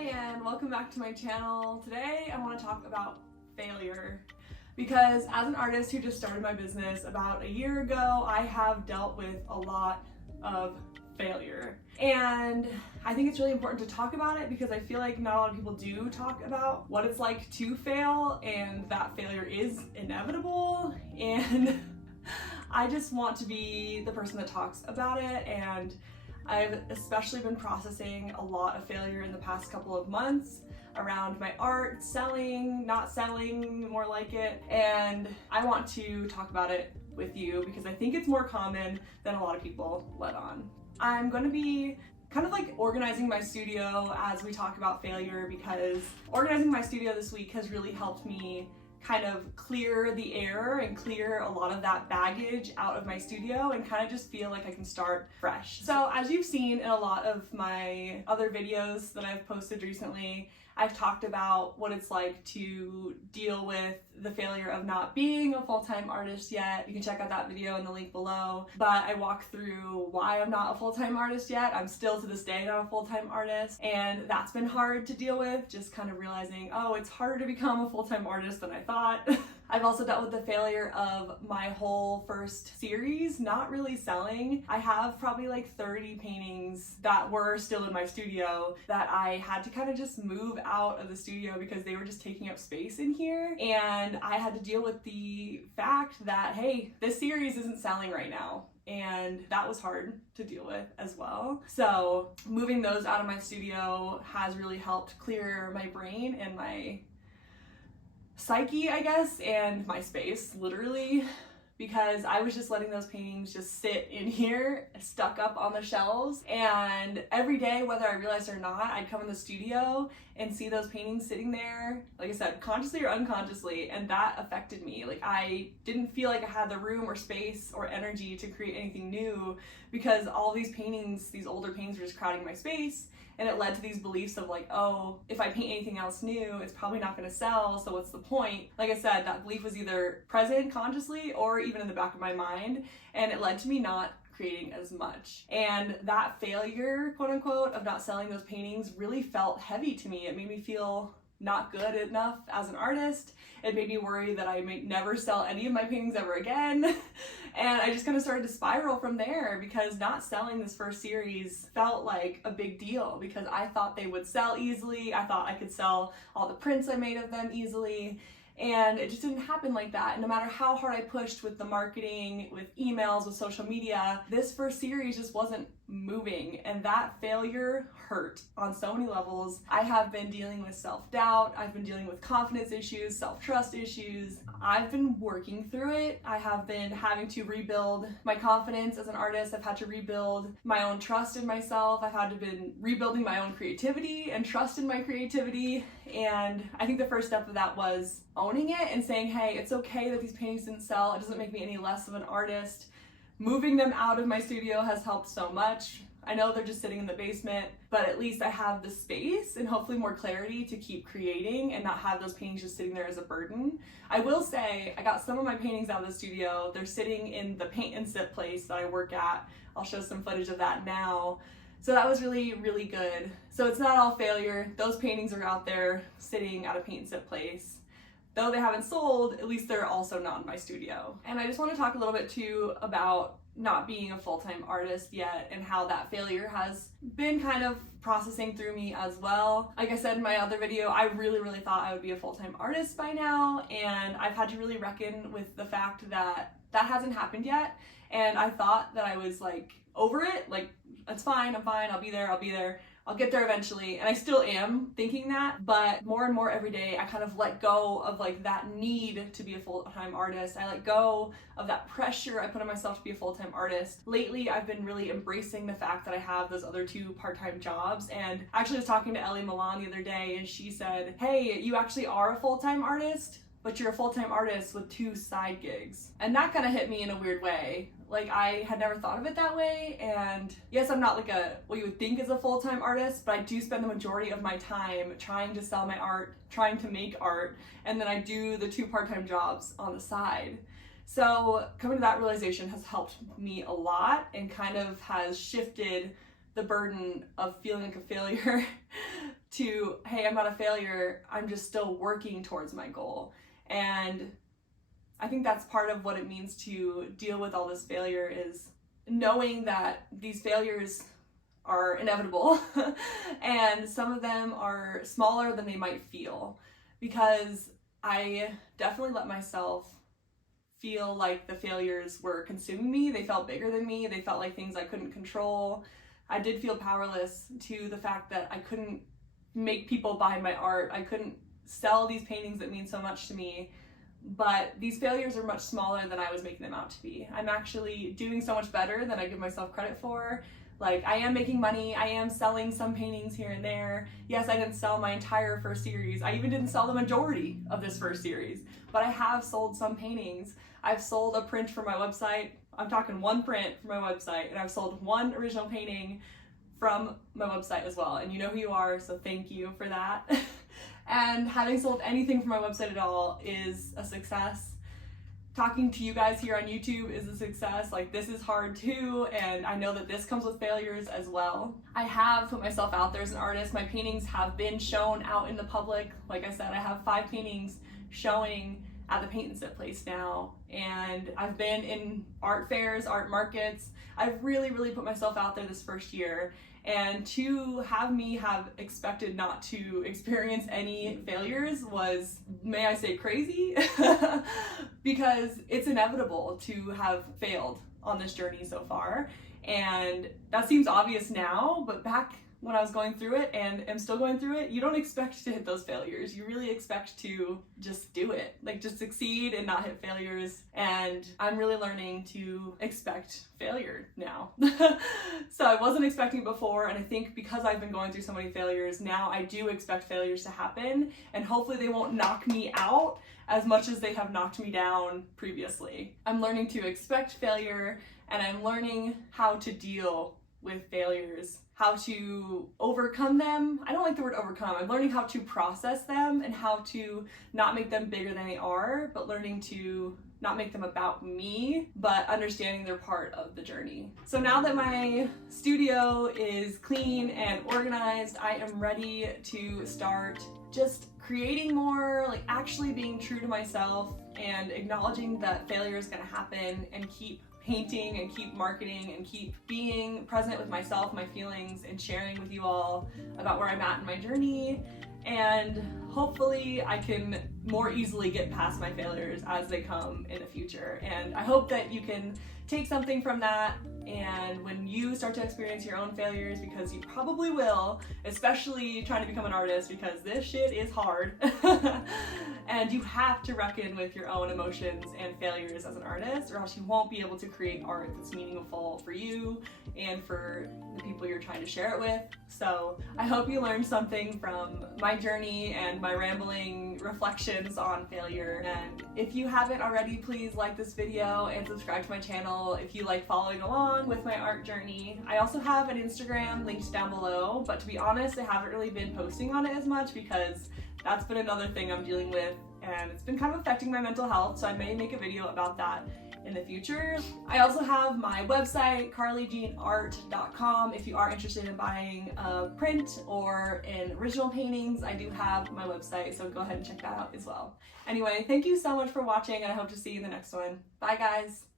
Hi and welcome back to my channel. Today I want to talk about failure because as an artist who just started my business about a year ago, I have dealt with a lot of failure. And I think it's really important to talk about it because I feel like not a lot of people do talk about what it's like to fail and that failure is inevitable. And I just want to be the person that talks about it, and I've especially been processing a lot of failure in the past couple of months around my art, selling, not selling, more like it, and I want to talk about it with you because I think it's more common than a lot of people let on. I'm going to be kind of like organizing my studio as we talk about failure because organizing my studio this week has really helped me kind of clear the air and clear a lot of that baggage out of my studio and kind of just feel like I can start fresh. So as you've seen in a lot of my other videos that I've posted recently, I've talked about what it's like to deal with the failure of not being a full-time artist yet. You can check out that video in the link below. But I walk through why I'm not a full-time artist yet. I'm still to this day not a full-time artist, and that's been hard to deal with, just kind of realizing, oh, it's harder to become a full-time artist than I thought. I've also dealt with the failure of my whole first series not really selling. I have probably like 30 paintings that were still in my studio that I had to kind of just move out of the studio because they were just taking up space in here. And I had to deal with the fact that, hey, this series isn't selling right now. And that was hard to deal with as well. So moving those out of my studio has really helped clear my brain and my psyche, I guess, and my space, literally, because I was just letting those paintings just sit in here, stuck up on the shelves, and every day, whether I realized it or not, I'd come in the studio and see those paintings sitting there, like I said, consciously or unconsciously, and that affected me. Like, I didn't feel like I had the room or space or energy to create anything new because all these paintings, these older paintings, were just crowding my space. And it led to these beliefs of like, oh, if I paint anything else new, it's probably not gonna sell, so what's the point? Like I said, that belief was either present consciously or even in the back of my mind, and it led to me not creating as much. And that failure, quote unquote, of not selling those paintings really felt heavy to me. It made me feel not good enough as an artist. It made me worry that I might never sell any of my paintings ever again. And I just kind of started to spiral from there because not selling this first series felt like a big deal because I thought they would sell easily. I thought I could sell all the prints I made of them easily. And it just didn't happen like that. And no matter how hard I pushed with the marketing, with emails, with social media, this first series just wasn't moving. And that failure hurt on so many levels. I have been dealing with self-doubt. I've been dealing with confidence issues, self-trust issues. I've been working through it. I have been having to rebuild my confidence as an artist. I've had to rebuild my own trust in myself. I've had to been rebuilding my own creativity and trust in my creativity. And I think the first step of that was owning it and saying, hey, it's okay that these paintings didn't sell. It doesn't make me any less of an artist. Moving them out of my studio has helped so much. I know they're just sitting in the basement, but at least I have the space and hopefully more clarity to keep creating and not have those paintings just sitting there as a burden. I will say I got some of my paintings out of the studio. They're sitting in the paint and sip place that I work at. I'll show some footage of that now. So that was really, really good. So it's not all failure. Those paintings are out there sitting at a paint and sip place. Though they haven't sold, at least they're also not in my studio. And I just want to talk a little bit too about not being a full-time artist yet and how that failure has been kind of processing through me as well. Like I said in my other video, I really, really thought I would be a full-time artist by now, and I've had to really reckon with the fact that that hasn't happened yet. And I thought that I was like over it, like it's fine, I'm fine, I'll be there, I'll get there eventually, and I still am thinking that, but more and more every day I kind of let go of like that need to be a full-time artist. I let go of that pressure I put on myself to be a full-time artist. Lately, I've been really embracing the fact that I have those other two part-time jobs, and I actually was talking to Ellie Milan the other day, and she said, hey, you actually are a full-time artist, but you're a full-time artist with 2 side gigs. And that kind of hit me in a weird way. Like, I had never thought of it that way, and yes, I'm not like what you would think is a full-time artist, but I do spend the majority of my time trying to sell my art, trying to make art, and then I do the 2 part-time jobs on the side. So coming to that realization has helped me a lot and kind of has shifted the burden of feeling like a failure to, hey, I'm not a failure, I'm just still working towards my goal. And I think that's part of what it means to deal with all this failure, is knowing that these failures are inevitable and some of them are smaller than they might feel, because I definitely let myself feel like the failures were consuming me. They felt bigger than me. They felt like things I couldn't control. I did feel powerless to the fact that I couldn't make people buy my art. I couldn't sell these paintings that mean so much to me. But these failures are much smaller than I was making them out to be. I'm actually doing so much better than I give myself credit for. Like, I am making money, I am selling some paintings here and there. Yes, I didn't sell my entire first series. I even didn't sell the majority of this first series, but I have sold some paintings. I've sold a print for my website. I'm talking one print for my website, and I've sold one original painting from my website as well. And you know who you are, so thank you for that. And having sold anything from my website at all is a success. Talking to you guys here on YouTube is a success. Like, this is hard too, and I know that this comes with failures as well. I have put myself out there as an artist. My paintings have been shown out in the public. Like I said, I have 5 paintings showing at the Paint and Sip place now, and I've been in art fairs, art markets. I've really put myself out there this first year, and to have me have expected not to experience any failures was, may I say, crazy, because it's inevitable to have failed on this journey so far. And that seems obvious now, but back when I was going through it and am still going through it, you don't expect to hit those failures. You really expect to just do it, like just succeed and not hit failures. And I'm really learning to expect failure now. So I wasn't expecting it before, and I think because I've been going through so many failures, now I do expect failures to happen, and hopefully they won't knock me out as much as they have knocked me down previously. I'm learning to expect failure, and I'm learning how to deal with failures, how to overcome them. I don't like the word overcome. I'm learning how to process them and how to not make them bigger than they are, but learning to not make them about me, but understanding they're part of the journey. So now that my studio is clean and organized, I am ready to start just creating more, like actually being true to myself and acknowledging that failure is gonna happen, and keep painting and keep marketing and keep being present with myself, my feelings, and sharing with you all about where I'm at in my journey. And hopefully I can more easily get past my failures as they come in the future. And I hope that you can take something from that, and when you start to experience your own failures, because you probably will, especially trying to become an artist, because this shit is hard, and you have to reckon with your own emotions and failures as an artist, or else you won't be able to create art that's meaningful for you and for the people you're trying to share it with. So I hope you learned something from my journey and my rambling reflections on failure. And if you haven't already, please like this video and subscribe to my channel if you like following along with my art journey. I also have an Instagram linked down below, but to be honest, I haven't really been posting on it as much because that's been another thing I'm dealing with, and it's been kind of affecting my mental health, so I may make a video about that in the future. I also have my website, carlyjeanart.com. If you are interested in buying a print or in original paintings, I do have my website, so go ahead and check that out as well. Anyway, thank you so much for watching, and I hope to see you in the next one. Bye guys!